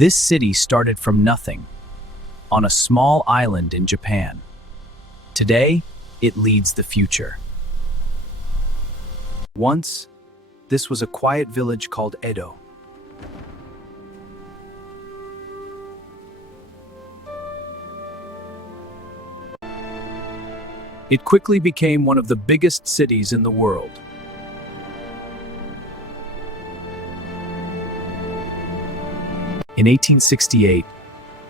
This city started from nothing, on a small island in Japan. Today, it leads the future. Once, this was a quiet village called Edo. It quickly became one of the biggest cities in the world. In 1868,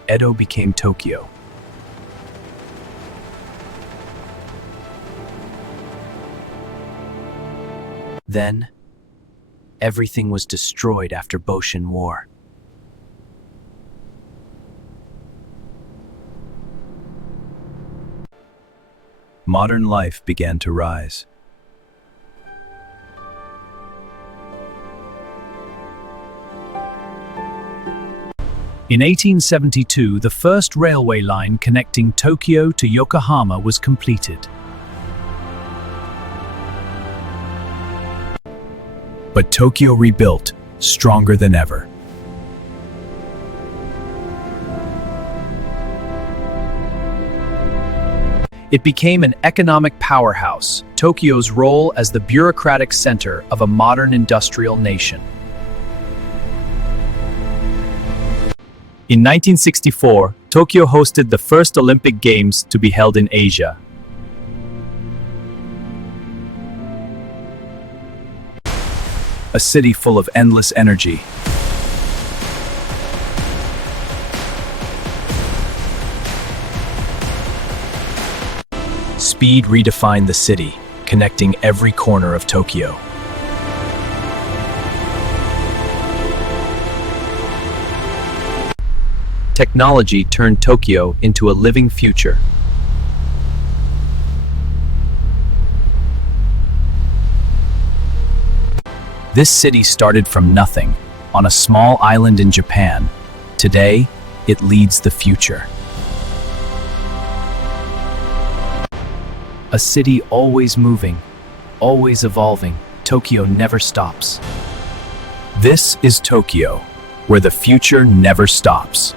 Edo became Tokyo. Then, everything was destroyed after Boshin War. Modern life began to rise. In 1872, the first railway line connecting Tokyo to Yokohama was completed. But Tokyo rebuilt, stronger than ever. It became an economic powerhouse, Tokyo's role as the bureaucratic center of a modern industrial nation. In 1964, Tokyo hosted the first Olympic Games to be held in Asia. A city full of endless energy. Speed redefined the city, connecting every corner of Tokyo. Technology turned Tokyo into a living future. This city started from nothing, on a small island in Japan. Today, it leads the future. A city always moving, always evolving, Tokyo never stops. This is Tokyo, where the future never stops.